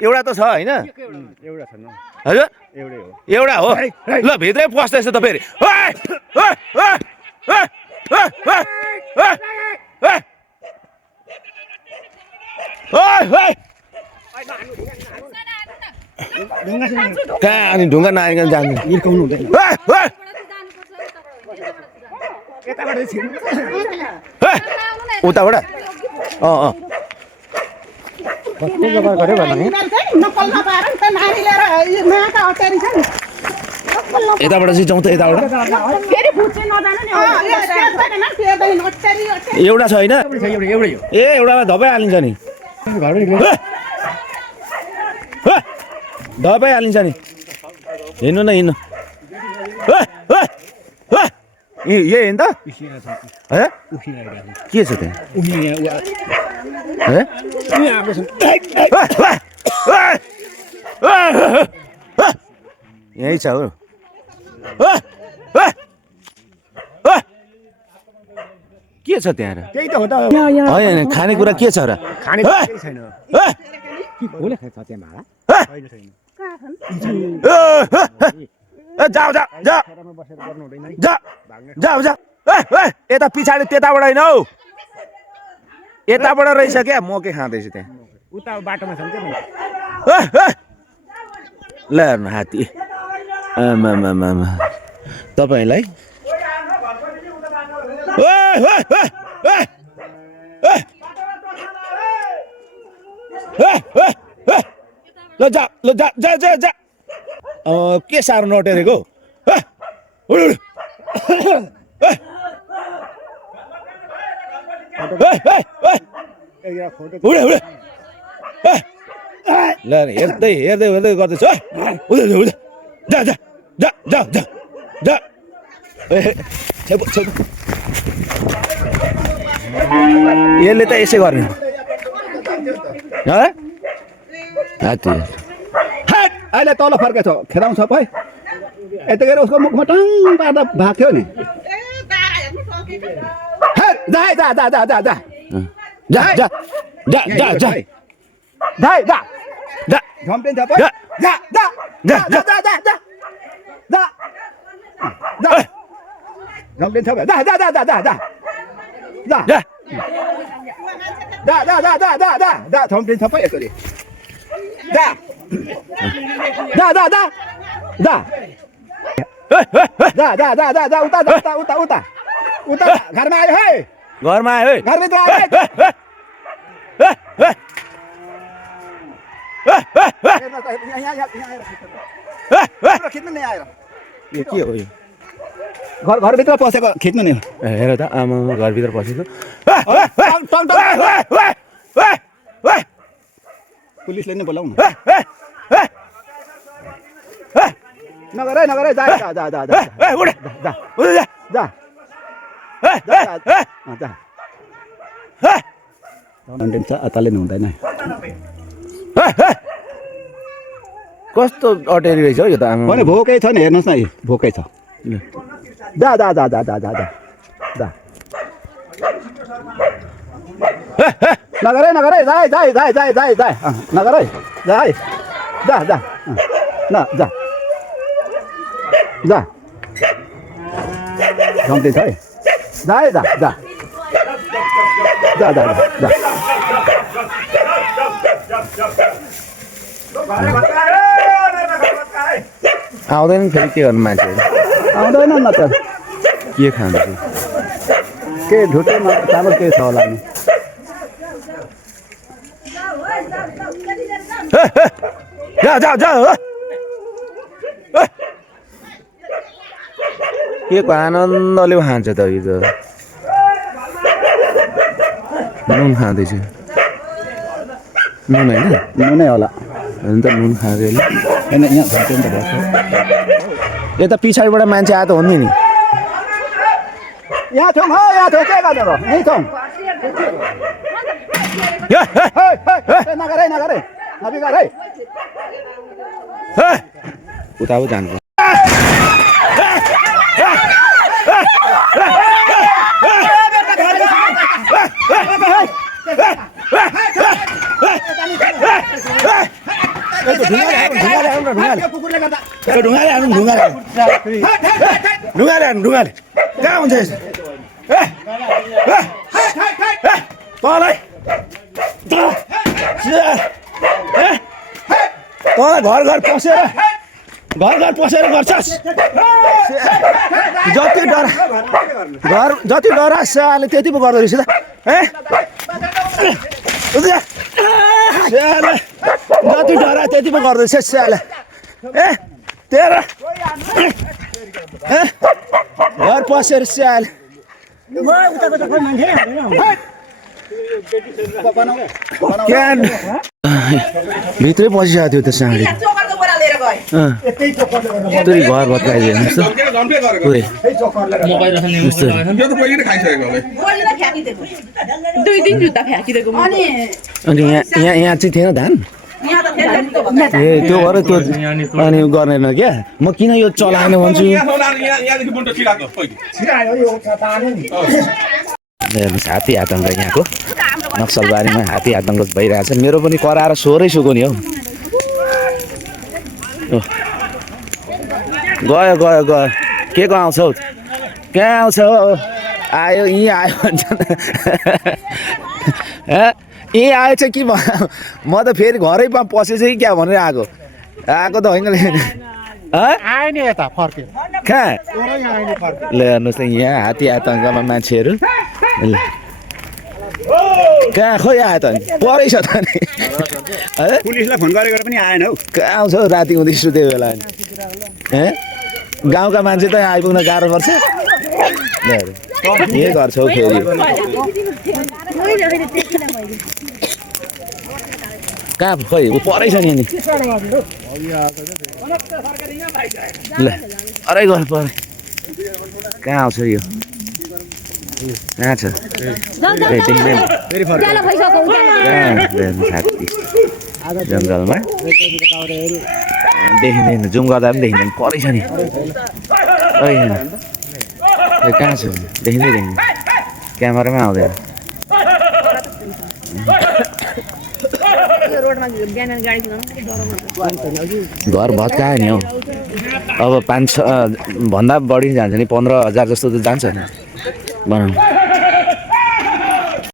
एउटा त छ होइन हजुर एउटा हो ल भित्रै पस्दैछ त फेरि कहाँ अनि ढुङ्गा नआइकन जान्छ उताबाट यताबाट चाहिँ जाउँ त यताबाट एउटा छैन ए एउटालाई धपाइ हालिन्छ नि धपाइ हालिन्छ नि हिँड्नु न हिँड्नु यही होइन त के छ त्यहाँ यही छ हो के छ त्यहाँ त्यही त हो त होइन खानेकुरा के छ र जाऊ जाऊ जाऊ जाऊ जाऊ यता पछाडि त्यताबाट होइन हौ यताबाट रहेछ क्या म के खाँदैछु त्यहाँ उता बाटोमा छ नि ल हेर्नु हात्ती तपाईँलाई ल जा ल जा जा जा जा के साह्रो नटेरेको ल हेर्दै हेर्दै हेर्दै गर्दैछु जा जा जा जा जा जा यसले त यसै गर्ने अहिले तल फर्केछ खेलाउँछ पै यतिखेर उसको मुखमा टङ पार्दा भाग्थ्यो नि जा जा जा जा जा जा जा जा जा जा जा जा जा जा झम्पिन्छ पै जा जा जा जा जा जा जा जा जा झम्पिन्छ पै जा जा जा जा जा जा जा जा जा जा जा जा जा जा जा झम्पिन्छ पै यसरी जा जा जा जा जा जा जा जा जा जा उता उता उता उता उता घरमा आयो है घरमा आयो है घरभित्र आयो खिच्नु नि आएर यो के हो यो घरभित्र पसेको खिच्नु नि हेर त आमा घरभित्र पसेको पुलिसले नै बोलाउनु नगर है नगर है जा जा जा जा जा जा जा जा अताले हुँदैन कस्तो अटेरी रहेछ हौ यो त आमा भने भोकै छ नि हेर्नुहोस् न भोकै छ जा जा जा जा जा जा जा जा नगर है नगर है जाए जाए जाए जाए जाए जाए नगर है जाए जा जा न जा जा झम्पिन्छ है जाए जा जा जा जा जा आउँदैन फेरि के गर्नु मान्छेहरू आउँदैन न त के खान्छ के ढुट्टै चामल के छ होला नि जा जा जा के को आनन्दले खान्छ त यो त नुन खाँदैछु नुन होइन नुनै होला होइन त नुन खाँदै होइन यहाँ झन्टै त भएको यता पछाडिबाट मान्छे आएको हो नि यहाँ छौँ हो यहाँ छौँ के गर्नु र यहीँ छौँ नगर है नगर है नबिगार है उता पो जानु Hey! ढुङ्गाले हाल्नु ढुङ्गाले ढुङ्गाले कहाँ हुन्छ यसो तँलाई घर घर पसेर गर्छस् जति डरा साले त्यति पो गर्दो रहेछ त जति डरा त्यति पो गर्दो रहेछ साले तेरो घर पसेर साले भित्रै पसिसकेको थियो त साँडी घर भत्काइदियो अनि यहाँ चाहिँ थिएन धान ए त्यो गरेर त्यो अनि गर्दैन क्या म किन यो चलाएन भन्छु हात्ती आतङ्क यहाँको नक्सलबारीमा हात्ती आतङ्क भइरहेछ मेरो पनि कराएर सोरै सुको नि हौ गयो के को आउँछ हौ कहाँ आउँछ हौ आयो यहीँ आयो भन्छ यहीँ आयो चाहिँ के भयो म त फेरि घरैमा पसेछु कि क्या भनेर आएको त होइन आयो नि यता फर्केर कहाँ ल हेर्नुहोस् त यहाँ हात्ती आतङ्कमा मान्छेहरू ल कहाँ खोइ आयो त नि परै छ त नि पुलिसलाई फोन गरेर पनि आएन हौ कहाँ आउँछ हौ राति हुँदै सुत्यो बेला नि गाउँका मान्छे त आइपुग्न गाह्रो पर्छ के गर्छौ फेरि कहाँ खोइ ऊ परै छ नि ल अरे घर परे कहाँ आउँछ यो कहाँ छ जङ्गलमा देखिँदैन जुम गर्दा पनि देखिँदैन परै छ नि कहाँ छ देखिँदैन क्यामेरामै आउँदैन घर भत्कायो नि हौ अब 5-6 भन्दा बढी जान्छ नि 15,000 जस्तो त जान्छ नि बनाउनु